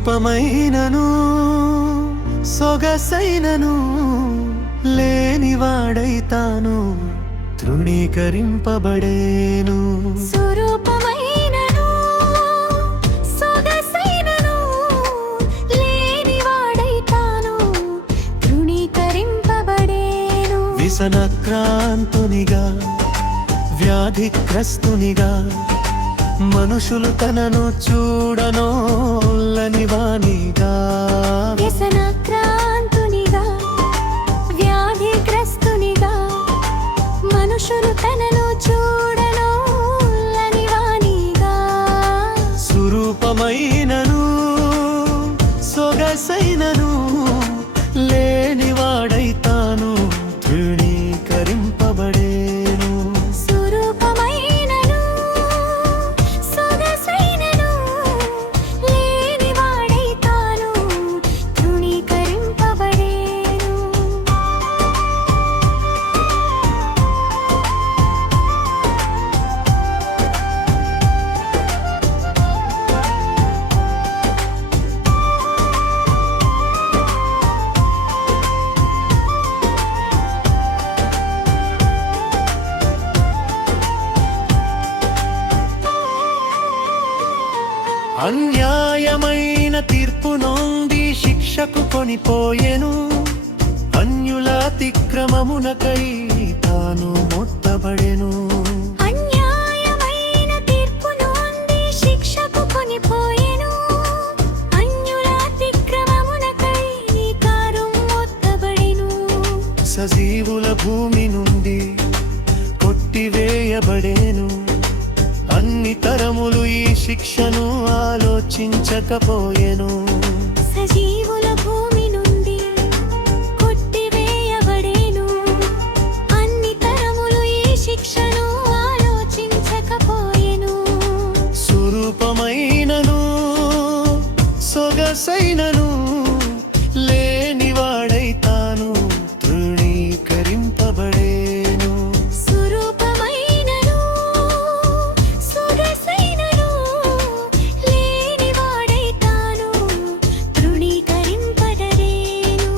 స్వరూపమైనను సొగసైనను లేనివాడైతాను తృణీకరింపబడేను. స్వరూపమైనను సొగసైనను లేనివాడైతాను తృణీకరింపబడేను. వ్యసనక్రాంతునిగా వ్యాధిగ్రస్తునిగా మనుషులు తనను చూడనోలని వానిగా. వ్యసనక్రాంతునిగా వ్యాధిగ్రస్తునిగా మనుషులు తనను చూడనోలని వానిగా. స్వరూపమైనను సొగసైనను లేనివాడైతాను తృణీకరింపబడేను. స్వరూపమైనను సొగసైనను లేనివాడైతాను తృణీకరింపబడేను. అన్యాయమైన తీర్పు నొంది శిక్షకు కొనిపోయెను. అన్యుల అతిక్రమమునకై తాను మొత్తబడెను. అన్యాయమైన తీర్పు నొంది శిక్షకు కొనిపోయెను. అన్యుల అతిక్రమమునకై తాను మొత్తబడెను. సజీవుల భూమి నుండి కొట్టివేయబడేను. అన్ని తరములు ఈ శిక్షను ఆలోచించకపోయెను. సజీవుల భూమి నుండి కొట్టివేయబడేను. అన్ని తరములు ఈ శిక్షను ఆలోచించకపోయెను. స్వరూపమైనను సొగసైనను లేనివాడైతాను తృణీకరింపబడేను. స్వరూపమైనను సొగసైనను లేనివాడైతాను తృణీకరింపబడేను.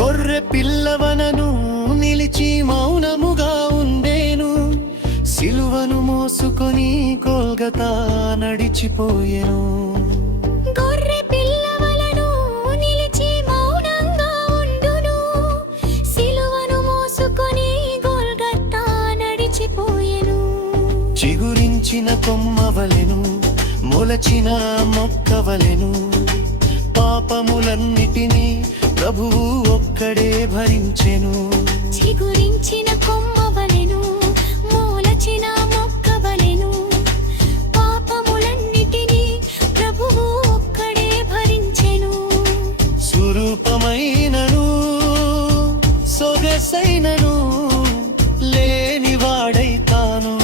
గొర్రె పిల్లవనను నిలిచి మౌనముగా ఉండేను. సిలువను మోసుకొని గొల్గతా నడిచిపోయెను. గొర్రె పిల్లవలను నిలిచి మౌనంగా ఉండును. సిలువను మోసుకొని గొల్గతా నడిచిపోయెను. చిగురించిన కొమ్మవలెను మొలచిన మొక్కవలెను పాపములన్నిటినీ ప్రభువు ఒక్కడే భరించెను. చిగురించిన కొమ్మవలెను మూలచిన మొక్కవలెను పాపములన్నిటినీ ప్రభువు ఒక్కడే భరించెను. స్వరూపమైనను సొగసైనను లేనివాడైతాను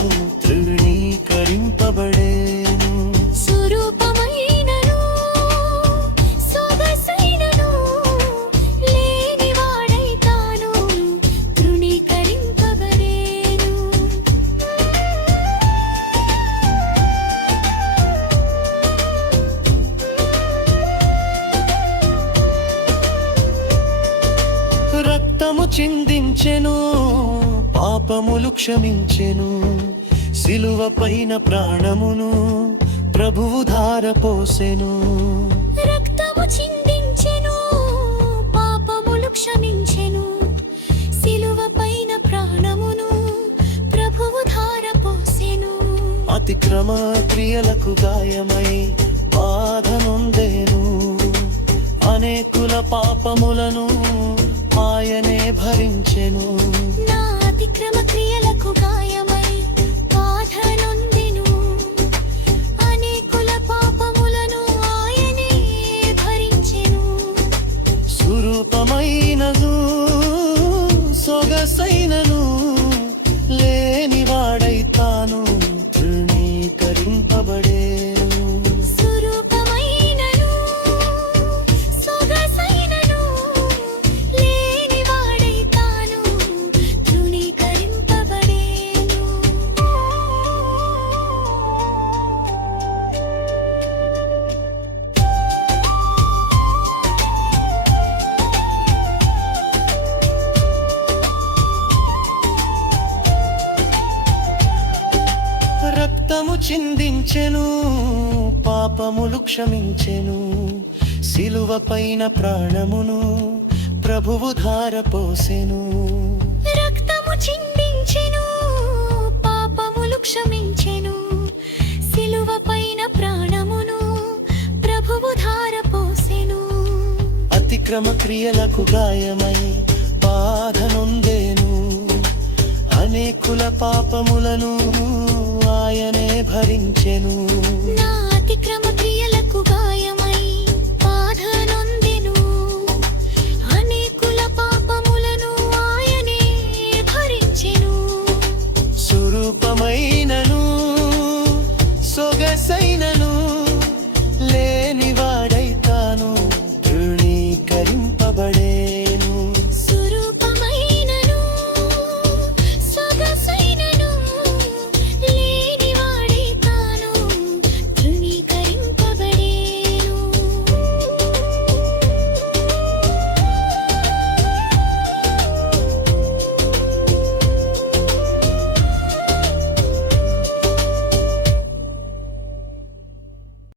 తృణీకరింపబడేను. స్వరూపమైనను సొగసైనను లేనివాడైతాను తృణీకరింపబడేను. రక్తము చిందించెను పాపములు క్షమించెను. సిలువ పైన ప్రాణమును ప్రభువు ధారపోసెను. రక్తము చిందించెను పాపములు క్షమించెను. సిలువ పైన ప్రాణమును ప్రభువు ధారపోసెను. అతిక్రమ క్రియలకు గాయమై బాధ నొందేను. అనేకుల పాపములను ఆయనే భరించెను. నా అతిక్రమ క్రియలకు గాయమై బాధ నొందెను. అనేకుల పాపములను ఆయనే భరించెను. స్వరూపమైనను సొగసైనను లేనివాడైతాను తృణీకరింపబడేను. స్వరూపమైనను సొగసైనను లేనివాడైతాను రక్తము చిందించెను పాపములు క్షమించెను సిలువ పైన ప్రాణమును ప్రభువు ధారపోసెను రక్తము చిందించెను పాపములు క్షమించెను సిలువ పైన ప్రాణమును ప్రభువు ధారపోసెను అతిక్రమ క్రియలకు గాయమై బాధ నొందేను అనేకుల పాపములను ఆయనే భరించెను నా